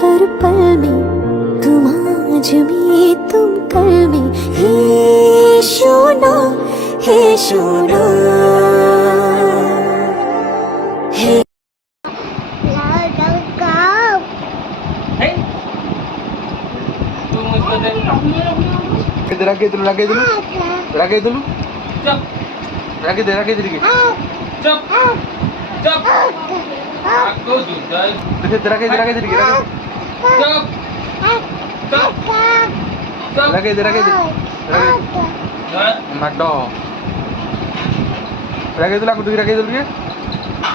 हर पल में तुम आज में तुम कल में हे सोना हे Lagi dulu. Lagi dulu. Cep. Cep. Aku juga. Lagi dulu. Cep. Cep. Cep. Lagi dulu. Hah? Enak dong. Lagi dulu aku lagi dulu ya.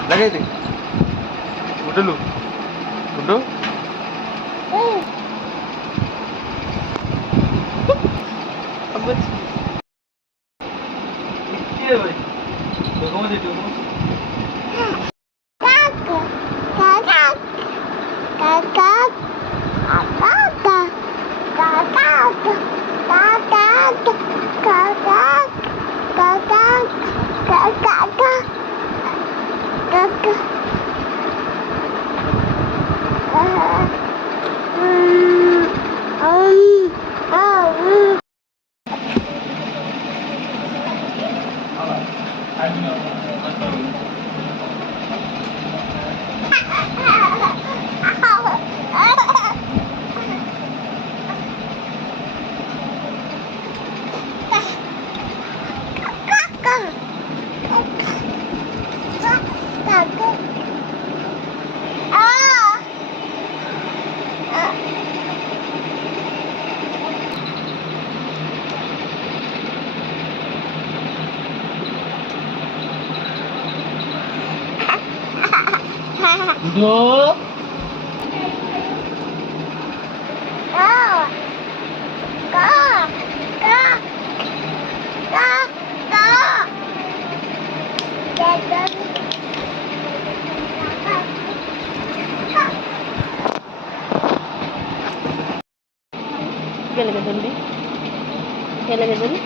Lagi dulu. Udah lu. Udah. Apa sih? Iya, Boy. Tunggu masih tunggu. Duduk. क्या लगा जल्दी क्या लगा जल्दी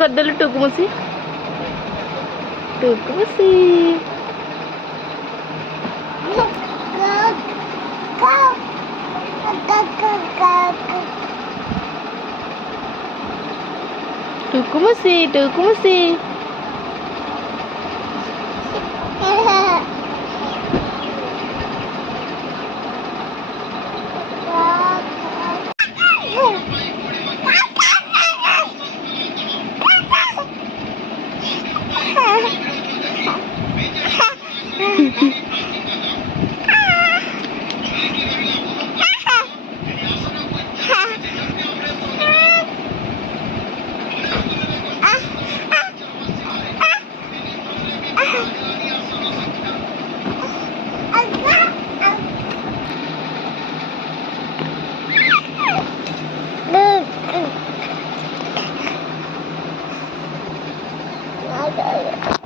କରିଦେଲୁ ଟୁକୁମୁସି ଟୁକୁମୁସି Bye.